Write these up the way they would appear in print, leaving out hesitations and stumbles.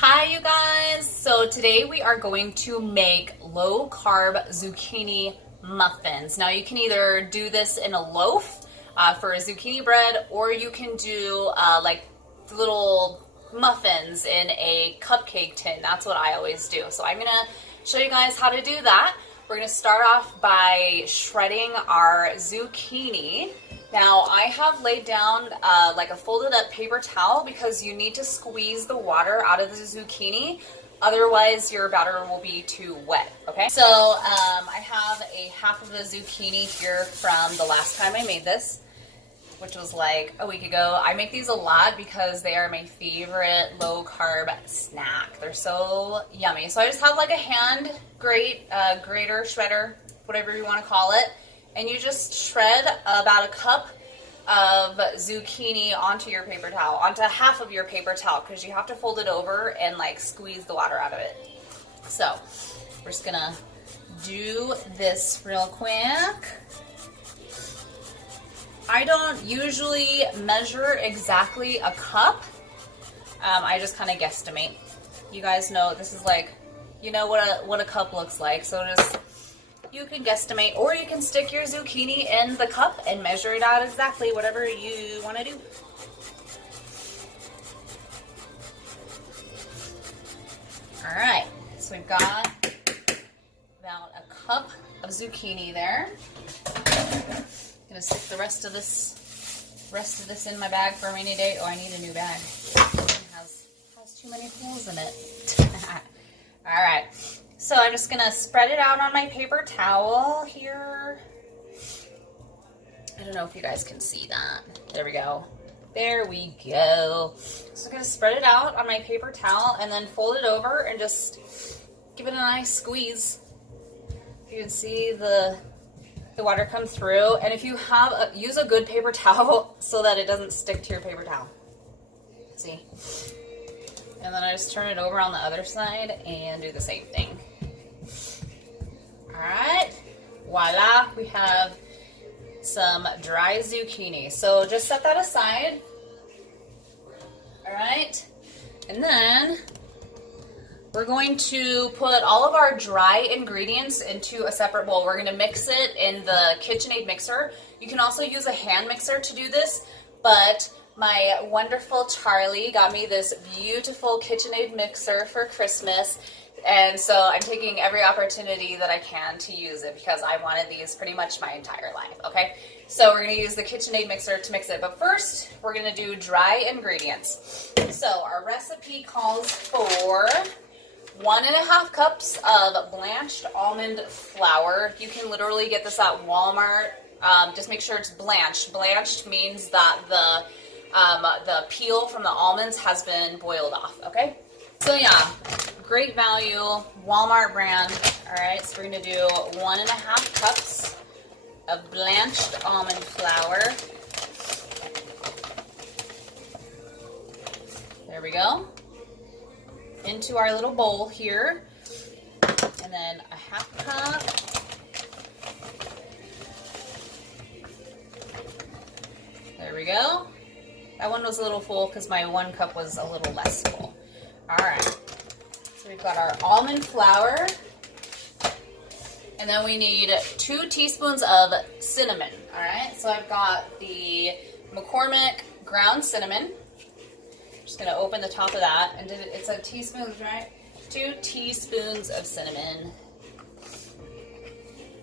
Hi you guys! So today we are going to make low carb zucchini muffins. Now you can either do this in a loaf for a zucchini bread, or you can do like little muffins in a cupcake tin. That's what I always do. So I'm gonna show you guys how to do that. We're gonna start off by shredding our zucchini. Now I have laid down like a folded up paper towel because you need to squeeze the water out of the zucchini, otherwise your batter will be too wet, okay? So I have a half of the zucchini here from the last time I made this, which was like a week ago. I make these a lot because they are my favorite low carb snack. They're so yummy. So I just have like a hand grater, shredder, whatever you want to call it. And you just shred about a cup of zucchini onto your paper towel, onto half of your paper towel, because you have to fold it over and like squeeze the water out of it. So we're just gonna do this real quick. I don't usually measure exactly a cup. I just kind of guesstimate. You guys know this is like, you know what a cup looks like, so just you can guesstimate, or you can stick your zucchini in the cup and measure it out exactly, whatever you want to do. All right, so we've got about a cup of zucchini there. I'm gonna stick the rest of this in my bag for a rainy day. Oh, I need a new bag. It has too many holes in it. All right. So I'm just gonna spread it out on my paper towel here. I don't know if you guys can see that. There we go. There we go. So I'm gonna spread it out on my paper towel and then fold it over and just give it a nice squeeze. You can see the water come through. And if you have, use a good paper towel so that it doesn't stick to your paper towel. See? And then I just turn it over on the other side and do the same thing. All right, voila, we have some dry zucchini. So just set that aside. All right, and then we're going to put all of our dry ingredients into a separate bowl. We're gonna mix it in the KitchenAid mixer. You can also use a hand mixer to do this, but my wonderful Charlie got me this beautiful KitchenAid mixer for Christmas, and so I'm taking every opportunity that I can to use it because I wanted these pretty much my entire life, okay? So we're going to use the KitchenAid mixer to mix it, but first we're going to do dry ingredients. So our recipe calls for 1.5 cups of blanched almond flour. You can literally get this at Walmart. Just make sure it's blanched. Blanched means that the peel from the almonds has been boiled off, okay? So yeah, great value, Walmart brand. All right, so we're gonna do 1.5 cups of blanched almond flour. There we go. Into our little bowl here. And then a 1/2 cup. There we go. That one was a little full because my 1 cup was a little less full. All right, so we've got our almond flour, and then we need 2 teaspoons of cinnamon. All right, so I've got the McCormick ground cinnamon. I'm just gonna open the top of that, and it's a teaspoon, right? 2 teaspoons of cinnamon.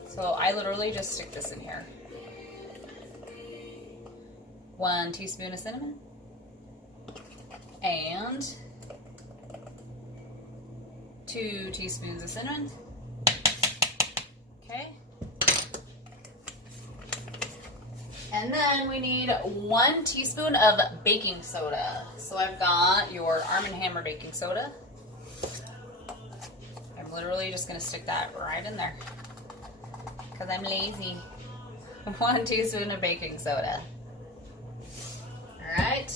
So I literally just stick this in here. 1 teaspoon of cinnamon, and 2 teaspoons of cinnamon. Okay. And then we need 1 teaspoon of baking soda. So I've got your Arm & Hammer baking soda. I'm literally just gonna stick that right in there because I'm lazy. 1 teaspoon of baking soda. All right.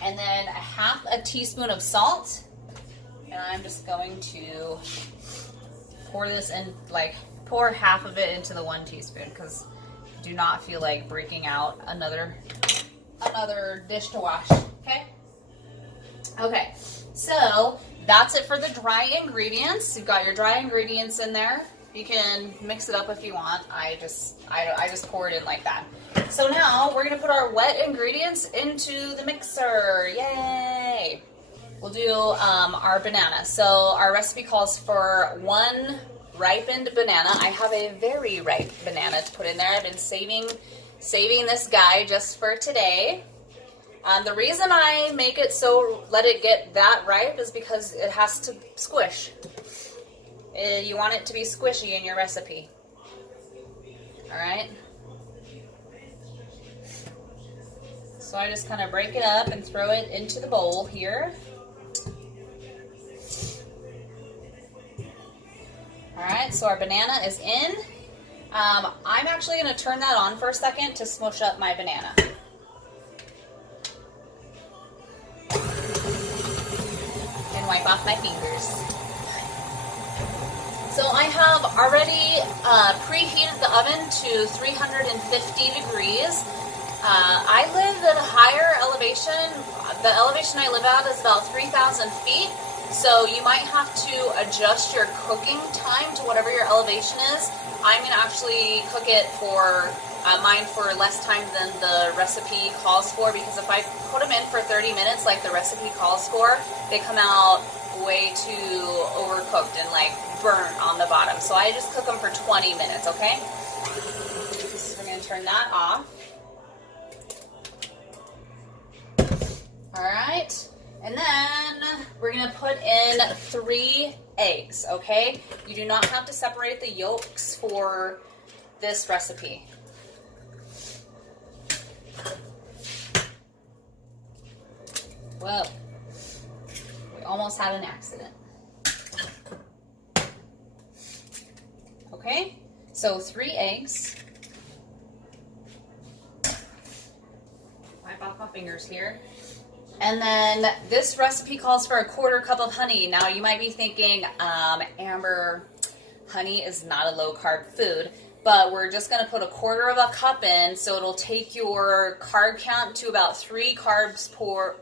And then 1/2 teaspoon of salt. And I'm just going to pour this in, like pour half of it into the 1 teaspoon because I do not feel like breaking out another dish to wash, okay? Okay, so that's it for the dry ingredients. You've got your dry ingredients in there. You can mix it up if you want. I just pour it in like that. So now we're gonna put our wet ingredients into the mixer. Yay! We'll do our banana. So our recipe calls for 1 ripened banana. I have a very ripe banana to put in there. I've been saving this guy just for today. The reason I make it so, let it get that ripe, is because it has to squish. You want it to be squishy in your recipe. Alright? So I just kind of break it up and throw it into the bowl here. Alright, so our banana is in. I'm actually going to turn that on for a second to smush up my banana. And wipe off my fingers. So I have already preheated the oven to 350 degrees. I live at a higher elevation. The elevation I live at is about 3,000 feet. So you might have to adjust your cooking time to whatever your elevation is. I'm going to actually cook it for mine for less time than the recipe calls for, because if I put them in for 30 minutes like the recipe calls for, they come out way too overcooked and like burnt on the bottom. So I just cook them for 20 minutes, okay? So we're going to turn that off. Alright, and then we're going to put in 3 eggs, okay? You do not have to separate the yolks for this recipe. Whoa, we almost had an accident. Okay, so 3 eggs. Wipe off my fingers here. And then this recipe calls for a 1/4 cup of honey. Now you might be thinking, Amber, honey is not a low carb food, but we're just going to put a 1/4 cup in, so it'll take your carb count to about 3 carbs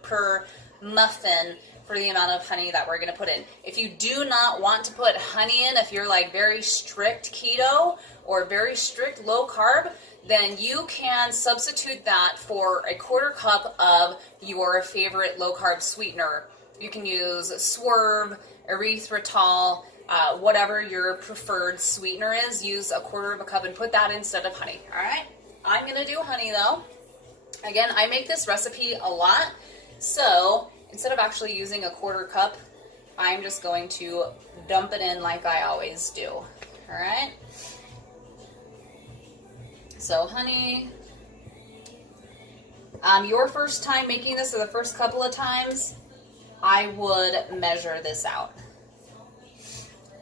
per muffin for the amount of honey that we're going to put in. If you do not want to put honey in, if you're like very strict keto or very strict low carb, then you can substitute that for a 1/4 cup of your favorite low carb sweetener. You can use Swerve, erythritol, whatever your preferred sweetener is. Use a 1/4 cup and put that instead of honey. All right, I'm gonna do honey though. Again, I make this recipe a lot, so instead of actually using a 1/4 cup, I'm just going to dump it in like I always do. All right. So honey, your first time making this, or the first couple of times, I would measure this out.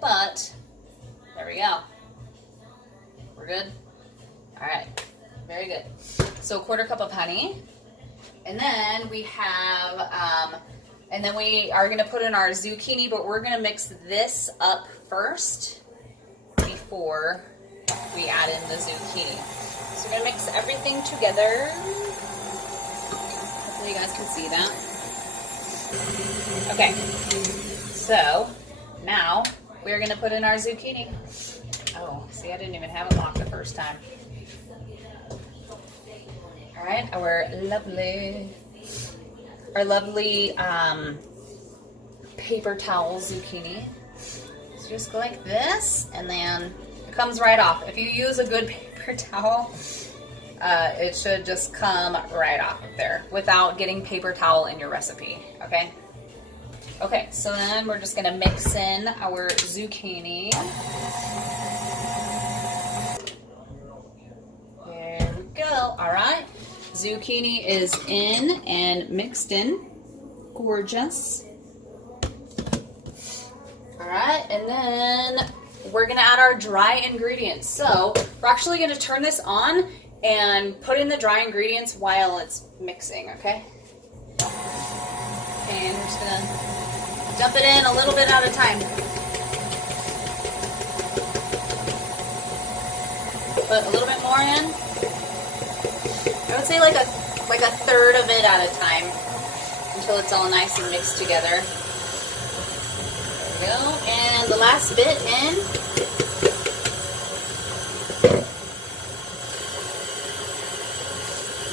But there we go. We're good. All right, very good. So 1/4 cup of honey, and then we have, and then we are going to put in our zucchini, but we're going to mix this up first before we add in the zucchini. So we're going to mix everything together. Hopefully you guys can see that. Okay, so now we're going to put in our zucchini. Oh, see, I didn't even have it locked the first time. All right, our lovely paper towel zucchini. So just go like this, and then it comes right off. If you use a good paper towel, it should just come right off of there without getting paper towel in your recipe, okay? Okay, so then we're just gonna mix in our zucchini. There we go, all right. Zucchini is in and mixed in. Gorgeous. All right, and then we're gonna add our dry ingredients. So we're actually gonna turn this on and put in the dry ingredients while it's mixing, okay? And we're just gonna dump it in a little bit at a time. Put a little bit more in. I would say like a third of it at a time. until it's all nice and mixed together. There we go. And the last bit in.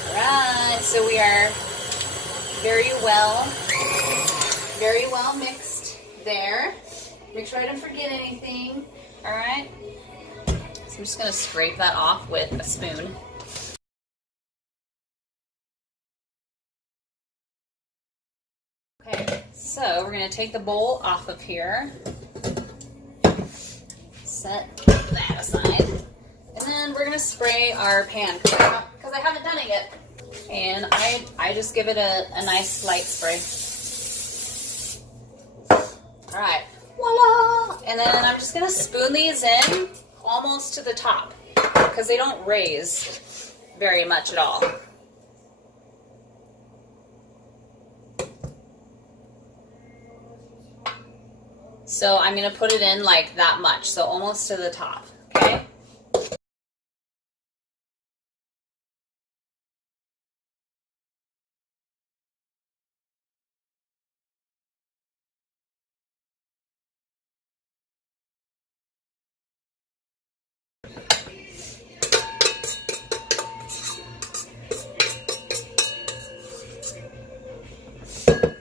All right, so we are very well mixed there. Make sure I don't forget anything. All right. So I'm just gonna scrape that off with a spoon. Okay, so we're gonna take the bowl off of here. Set that aside. And then we're gonna spray our pan because I haven't done it yet. And I just give it a nice light spray. All right, voila! And then I'm just gonna spoon these in almost to the top because they don't raise very much at all. So I'm gonna put it in like that much, so almost to the top, okay?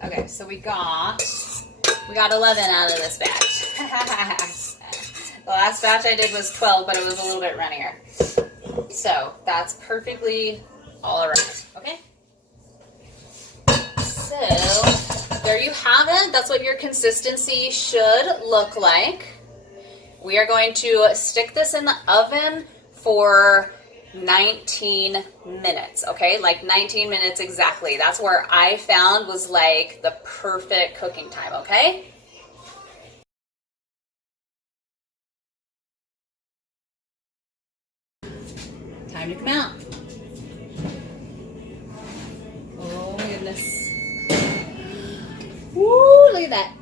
Okay, so we got 11 out of this batch. The last batch I did was 12, but it was a little bit runnier. So that's perfectly all right, okay? So there you have it. That's what your consistency should look like. We are going to stick this in the oven for 19 minutes, okay? Like 19 minutes exactly. That's where I found was like the perfect cooking time, okay? Time to come out. Oh my goodness. Woo, look at that.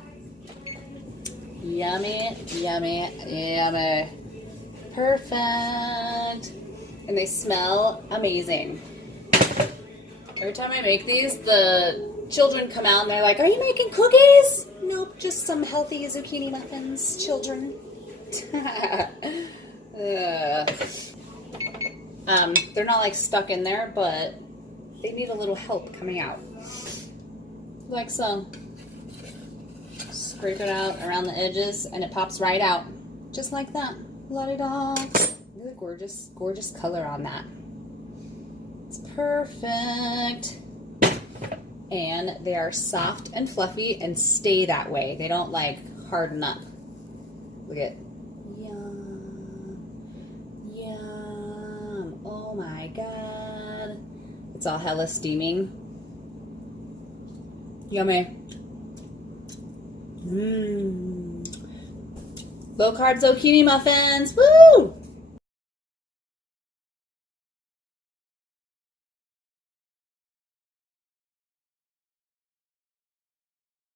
Yummy, yummy, yummy. Perfect. And they smell amazing. Every time I make these, the children come out and they're like, "Are you making cookies?" Nope, just some healthy zucchini muffins, children. They're not like stuck in there, but they need a little help coming out. Like so. Scrape it out around the edges and it pops right out. Just like that. La-di-da. Look at the gorgeous, gorgeous color on that. It's perfect. And they are soft and fluffy and stay that way. They don't like harden up. Look at, yum, yum. Oh my God. It's all hella steaming. Yummy. Mmm. Low carb zucchini muffins. Woo!